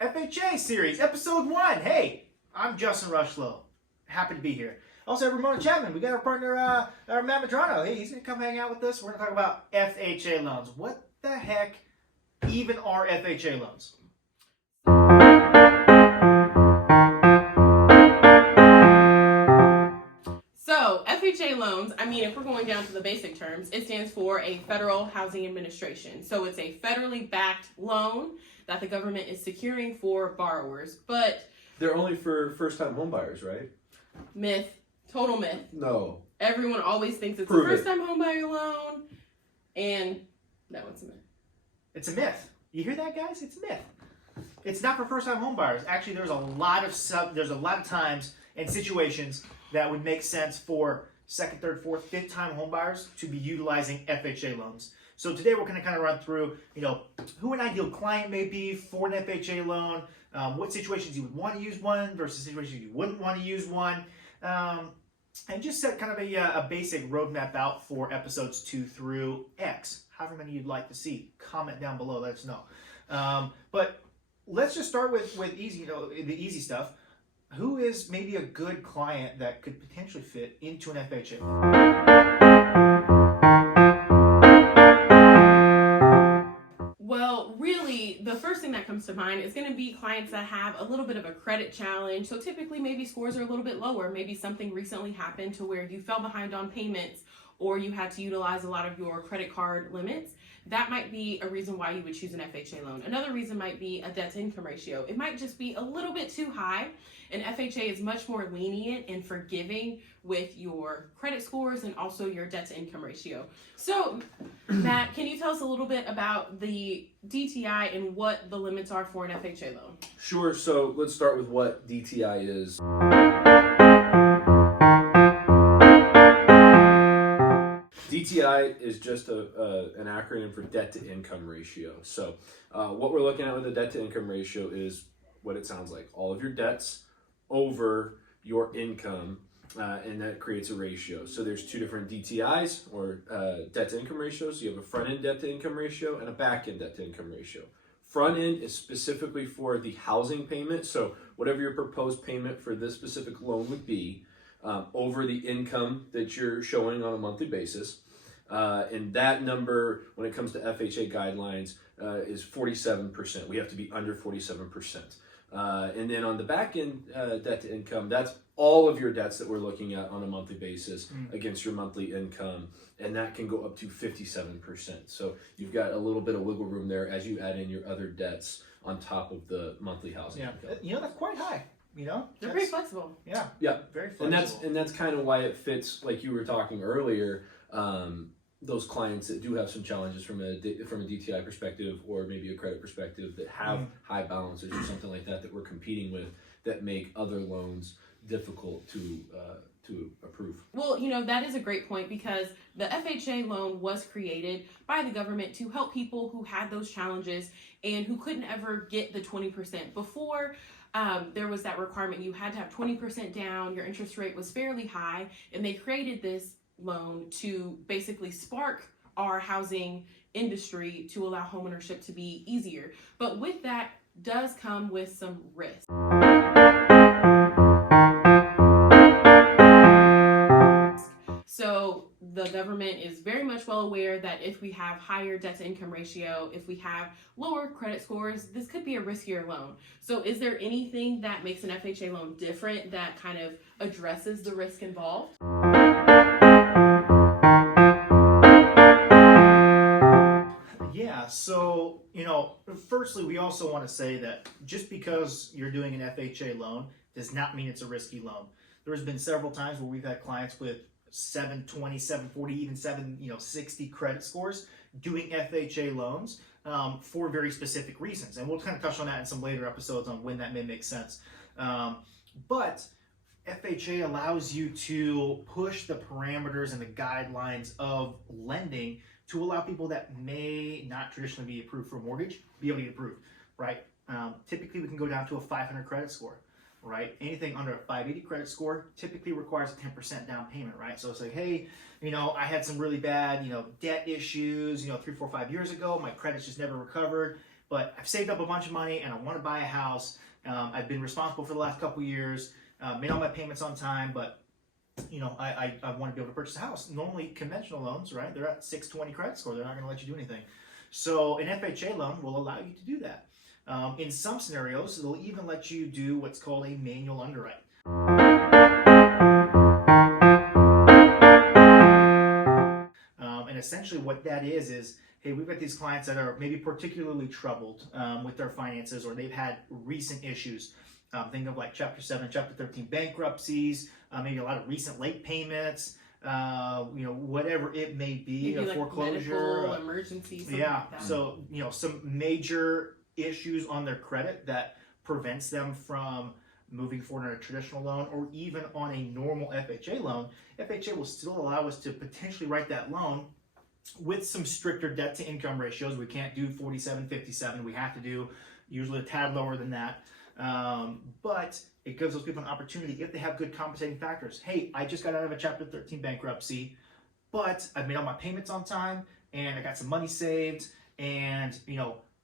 FHA series, episode 1. Hey, I'm Justin Rushlow. Happy to be here. Also, Ramona Chapman. We got our partner, Matt Madrano. Hey, he's going to come hang out with us. We're going to talk about FHA loans. What the heck even are FHA loans? So, FHA loans, if we're going down to the basic terms, it stands for a Federal Housing Administration. So it's a federally backed loan that the government is securing for borrowers. But they're only for first-time homebuyers, right? Myth. Total myth. No. Everyone always thinks it's Prove a first-time homebuyer loan, and no, it's a myth. It's a myth. You hear that, guys? It's a myth. It's not for first-time homebuyers. Actually, there's a lot of times and situations that would make sense for second, third, fourth, fifth-time homebuyers to be utilizing FHA loans. So today we're going to kind of run through, who an ideal client may be for an FHA loan, what situations you would want to use one versus situations you wouldn't want to use one, and just set kind of a basic roadmap out for episodes 2 through X. However many you'd like to see, comment down below, let us know. But let's just start with easy, the easy stuff. Who is maybe a good client that could potentially fit into an FHA loan? Well, really, the first thing that comes to mind is going to be clients that have a little bit of a credit challenge. So typically maybe scores are a little bit lower. Maybe something recently happened to where you fell behind on payments or you had to utilize a lot of your credit card limits. That might be a reason why you would choose an FHA loan. Another reason might be a debt-to-income ratio. It might just be a little bit too high. And FHA is much more lenient and forgiving with your credit scores and also your debt-to-income ratio. So, Matt, can you tell us a little bit about the DTI and what the limits are for an FHA loan? Sure. So let's start with what DTI is. DTI is just an acronym for debt-to-income ratio. So what we're looking at with the debt-to-income ratio is what it sounds like. All of your debts over your income, and that creates a ratio. So there's two different DTIs, or debt-to-income ratios. You have a front-end debt-to-income ratio and a back-end debt-to-income ratio. Front-end is specifically for the housing payment. So whatever your proposed payment for this specific loan would be, over the income that you're showing on a monthly basis. And that number, when it comes to FHA guidelines, is 47%. We have to be under 47%. And then on the back end debt to income, that's all of your debts that we're looking at on a monthly basis against your monthly income. And that can go up to 57%. So you've got a little bit of wiggle room there as you add in your other debts on top of the monthly housing income. That's quite high. They're pretty flexible. Yeah, very flexible. And that's kind of why it fits, like you were talking earlier, those clients that do have some challenges from a DTI perspective or maybe a credit perspective that have high balances or something like that we're competing with that make other loans difficult to approve. Well, that is a great point because the FHA loan was created by the government to help people who had those challenges and who couldn't ever get the 20%. Before, there was that requirement. You had to have 20% down. Your interest rate was fairly high, and they created this loan to basically spark our housing industry to allow homeownership to be easier. But with that does come with some risk. So the government is very much well aware that if we have higher debt-to-income ratio, if we have lower credit scores, this could be a riskier loan. So is there anything that makes an FHA loan different that kind of addresses the risk involved? Yeah, so, firstly, we also want to say that just because you're doing an FHA loan does not mean it's a risky loan. There's been several times where we've had clients with 720, 740, even 760 credit scores doing FHA loans for very specific reasons. And we'll kind of touch on that in some later episodes on when that may make sense. But FHA allows you to push the parameters and the guidelines of lending to allow people that may not traditionally be approved for a mortgage be able to get approved, right? Typically, we can go down to a 500 credit score, right? Anything under a 580 credit score typically requires a 10% down payment, right? So it's like, hey, I had some really bad, debt issues, 3, 4, 5 years ago. My credit's just never recovered. but I've saved up a bunch of money and I want to buy a house. I've been responsible for the last couple of years, made all my payments on time, but I want to be able to purchase a house. Normally, conventional loans, right? They're at 620 credit score. They're not going to let you do anything. So an FHA loan will allow you to do that. In some scenarios, they'll even let you do what's called a manual underwrite. And essentially what that is, hey, we've got these clients that are maybe particularly troubled with their finances, or they've had recent issues. Think of like Chapter 7, Chapter 13 bankruptcies, maybe a lot of recent late payments, whatever it may be, maybe a like foreclosure, medical emergency, something yeah. like that. So some major issues on their credit that prevents them from moving forward on a traditional loan or even on a normal FHA loan. FHA will still allow us to potentially write that loan with some stricter debt to income ratios. We can't do 47-57. We have to do usually a tad lower than that. But it gives those people an opportunity if they have good compensating factors. Hey, I just got out of a Chapter 13 bankruptcy, but I've made all my payments on time and I got some money saved, and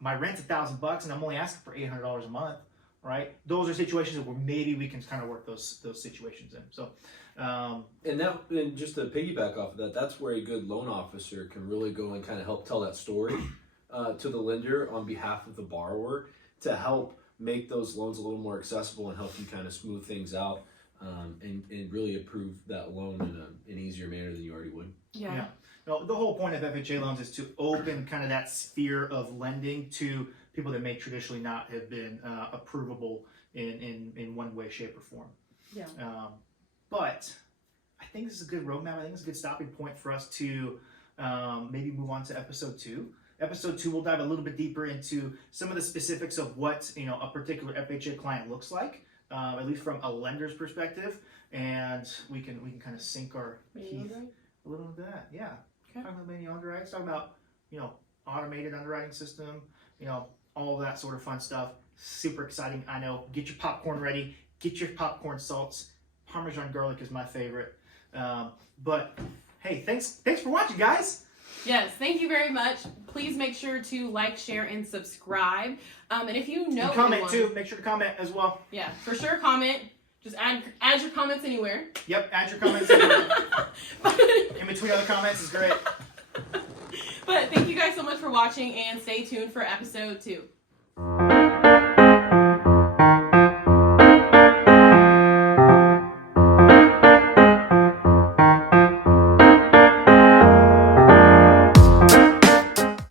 my rent's $1,000 and I'm only asking for $800 a month, right? Those are situations where maybe we can kind of work those situations in. So, and just to piggyback off of that, that's where a good loan officer can really go and kind of help tell that story to the lender on behalf of the borrower to help make those loans a little more accessible and help you kind of smooth things out and really approve that loan in an easier manner than you already would. Yeah. No, the whole point of FHA loans is to open kind of that sphere of lending to people that may traditionally not have been approvable in one way, shape, or form. Yeah. But I think this is a good roadmap. I think it's a good stopping point for us to maybe move on to episode 2. Episode 2, we'll dive a little bit deeper into some of the specifics of what a particular FHA client looks like, at least from a lender's perspective, and we can kind of sink our teeth a little into that. Yeah. Okay. Talking about manual underwriting, talking about automated underwriting system, all of that sort of fun stuff. Super exciting. I know. Get your popcorn ready. Get your popcorn salts. Parmesan garlic is my favorite. But hey, thanks for watching, guys. Yes, thank you very much. Please make sure to like, share, and subscribe. And if you know And comment anyone, too. Make sure to comment as well. yeah, for sure, comment. Just add your comments anywhere. Yep, add your comments in between other comments is great. But thank you guys so much for watching, and stay tuned for episode 2.